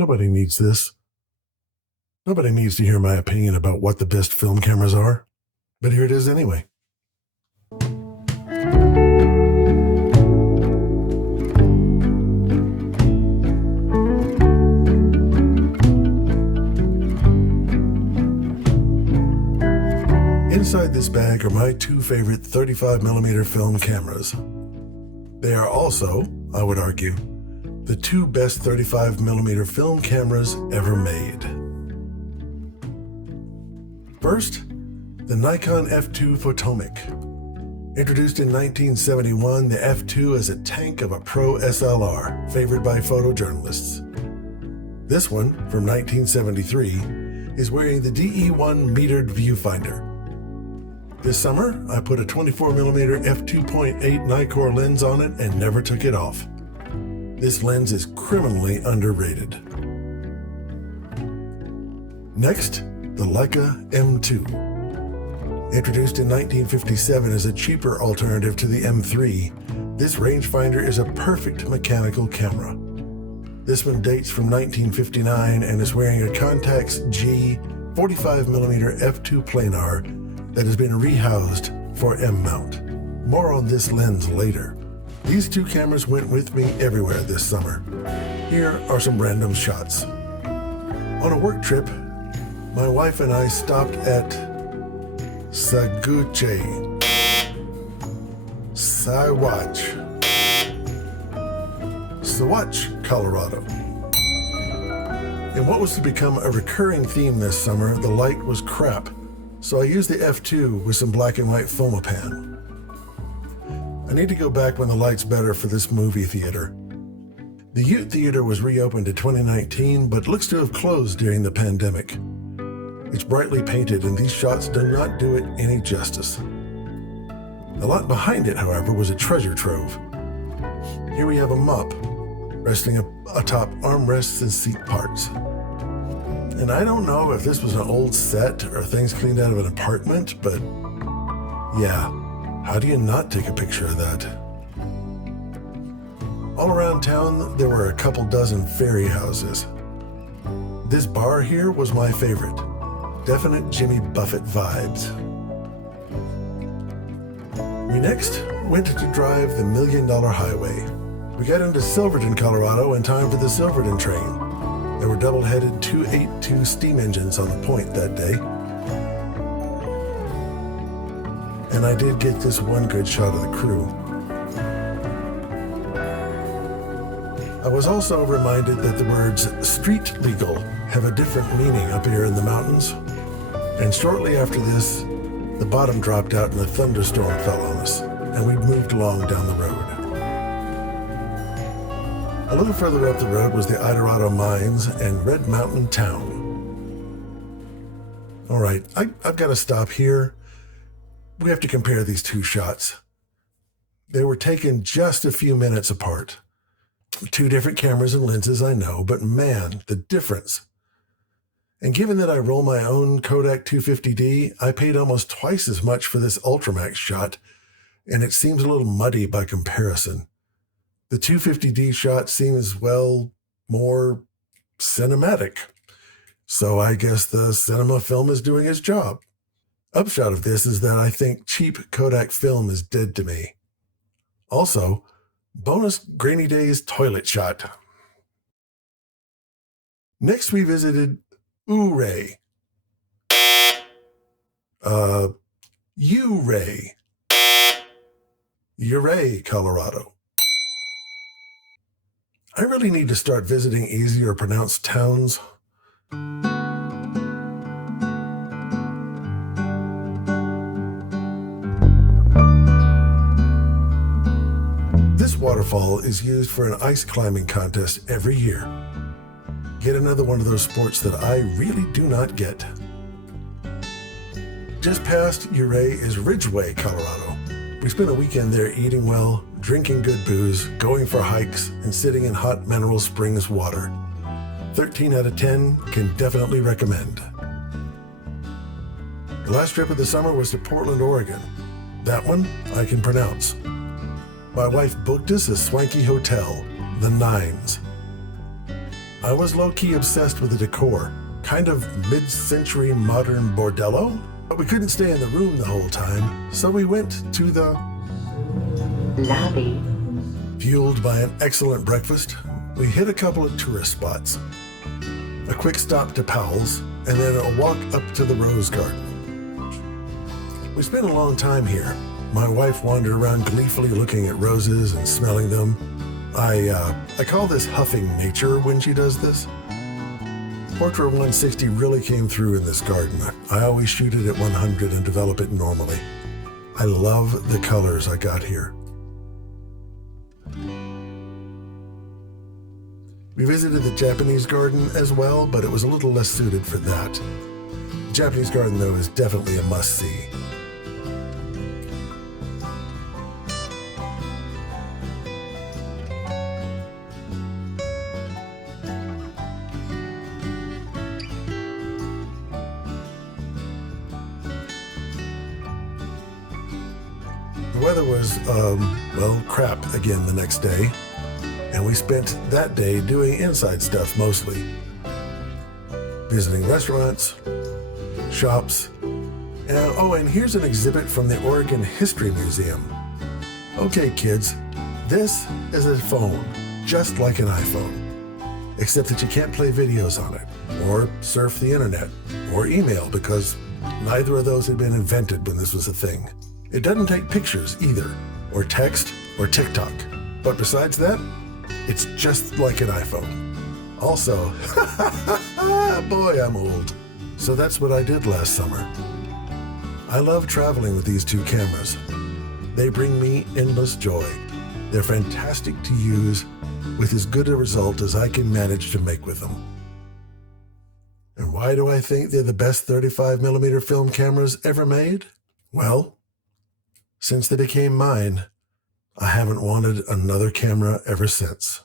Nobody needs this. Nobody needs to hear my opinion about what the best film cameras are. But here it is anyway. Inside this bag are my two favorite 35mm film cameras. They are also, I would argue, the two best 35mm film cameras ever made. First, the Nikon F2 Photomic. Introduced in 1971, the F2 is a tank of a pro SLR, favored by photojournalists. This one, from 1973, is wearing the DE1 metered viewfinder. This summer, I put a 24mm f2.8 Nikkor lens on it and never took it off. This lens is criminally underrated. Next, the Leica M2. Introduced in 1957 as a cheaper alternative to the M3, this rangefinder is a perfect mechanical camera. This one dates from 1959 and is wearing a Contax G 45mm f2 planar that has been rehoused for M-mount. More on this lens later. These two cameras went with me everywhere this summer. Here are some random shots. On a work trip, my wife and I stopped at Saguche, Saguache, Colorado. In what was to become a recurring theme this summer, the light was crap. So I used the F2 with some black and white Fomapan. I need to go back when the light's better for this movie theater. The Ute Theater was reopened in 2019, but looks to have closed during the pandemic. It's brightly painted, and these shots do not do it any justice. The lot behind it, however, was a treasure trove. Here we have a mop resting atop armrests and seat parts. And I don't know if this was an old set or things cleaned out of an apartment, but yeah, how do you not take a picture of that? All around town, there were a couple dozen ferry houses. This bar here was my favorite. Definite Jimmy Buffett vibes. We next went to drive the $1 Million Highway. We got into Silverton, Colorado in time for the Silverton train. There were double-headed 282 steam engines on the point that day. And I did get this one good shot of the crew. I was also reminded that the words street legal have a different meaning up here in the mountains. And shortly after this, the bottom dropped out and a thunderstorm fell on us, and we moved along down the road. A little further up the road was the Idorado Mines and Red Mountain Town. All right, I've got to stop here. We have to compare these two shots. They were taken just a few minutes apart. Two different cameras and lenses, I know, but man, the difference. And given that I roll my own Kodak 250D, I paid almost twice as much for this Ultramax shot, and it seems a little muddy by comparison. The 250D shot seems, well, more cinematic. So I guess the cinema film is doing its job. Upshot of this is that I think cheap Kodak film is dead to me. Also, bonus Grainy Days toilet shot. Next we visited Ouray. Ouray, Colorado. I really need to start visiting easier pronounced towns. This waterfall is used for an ice climbing contest every year. Get another one of those sports that I really do not get. Just past Ouray is Ridgway, Colorado. We spent a weekend there eating well, drinking good booze, going for hikes, and sitting in hot mineral springs water. 13 out of 10 can definitely recommend. The last trip of the summer was to Portland, Oregon. That one I can pronounce. My wife booked us a swanky hotel, the Nines. I was low-key obsessed with the decor, kind of mid-century modern bordello, but we couldn't stay in the room the whole time, so we went to the lobby. Fueled by an excellent breakfast, we hit a couple of tourist spots. A quick stop to Powell's, and then a walk up to the Rose Garden. We spent a long time here. My wife wandered around gleefully looking at roses and smelling them. I call this huffing nature when she does this. Portrait 160 really came through in this garden. I always shoot it at 100 and develop it normally. I love the colors I got here. We visited the Japanese garden as well, but it was a little less suited for that. The Japanese garden, though, is definitely a must-see. The weather was, crap again the next day. And we spent that day doing inside stuff mostly. Visiting restaurants, shops, and here's an exhibit from the Oregon History Museum. Okay, kids, this is a phone, just like an iPhone, except that you can't play videos on it, or surf the internet, or email, because neither of those had been invented when this was a thing. It doesn't take pictures either, or text, or TikTok. But besides that, it's just like an iPhone. Also, boy, I'm old. So that's what I did last summer. I love traveling with these two cameras. They bring me endless joy. They're fantastic to use with as good a result as I can manage to make with them. And why do I think they're the best 35mm film cameras ever made? Well, since they became mine, I haven't wanted another camera ever since.